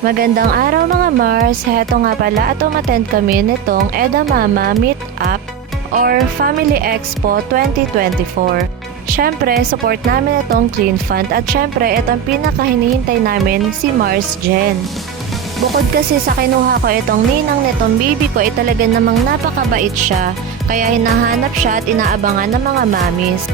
Magandang araw mga Mars, heto nga pala at umattend kami nitong Edamama Meetup or Family Expo 2024. Syempre, support namin itong Clean Fund at syempre, itong pinakahinihintay namin si Mars Jen. Bukod kasi sa kinuha ko itong ninang nitong baby ko ay talaga namang napakabait siya, kaya hinahanap siya at inaabangan ng mga mamis.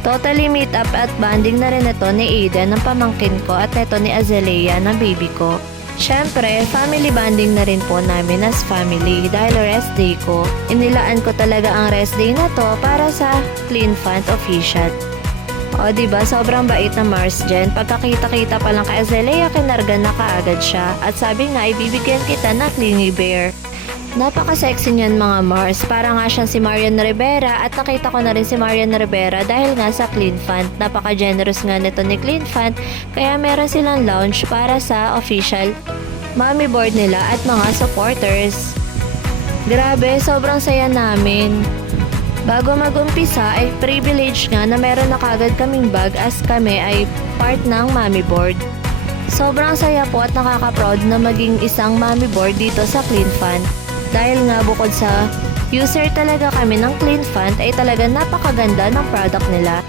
Totally meet up at banding na rin ito ni Eden ng pamangkin ko at ito ni Azalea ng baby ko. Syempre, family bonding na rin po namin as family dahil rest day ko. Inilaan ko talaga ang rest day na to para sa Clean Fund official. O diba, sobrang bait na Mars Jen. Pagkakita-kita pa lang kay Azalea, kinarga na kaagad siya. At sabi nga, ibibigyan kita na clingy bear. Napaka-sexy niyan mga Mars. Para nga siyang si Marian Rivera at nakita ko na rin si Marian Rivera dahil nga sa Clean Fund. Napaka-generous nga nito ni Clean Fund kaya meron silang lounge para sa official mommy board nila at mga supporters. Grabe, sobrang saya namin. Bago mag-umpisa ay privilege nga na meron na kagad kaming bag as kami ay part ng mommy board. Sobrang saya po at nakaka-proud na maging isang mommy board dito sa Clean Fund. Dahil nga bukod sa user talaga kami ng Clean Fund ay talaga napakaganda ng product nila.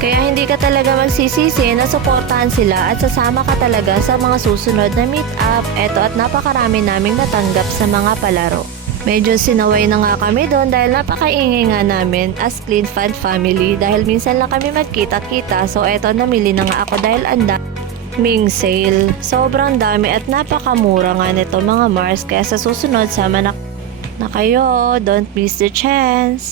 Kaya hindi ka talaga magsisisi na suportahan sila at sasama ka talaga sa mga susunod na meet-up. Eto at napakarami naming natanggap sa mga palaro. Medyo sinaway na nga kami doon dahil napakaingay nga namin as Clean Fund family dahil minsan lang kami magkita-kita. So eto, namili na nga ako dahil Ming sale. Sobrang dami at napakamura nga nito mga Mars, kaya sa susunod sama na kayo. Don't miss the chance.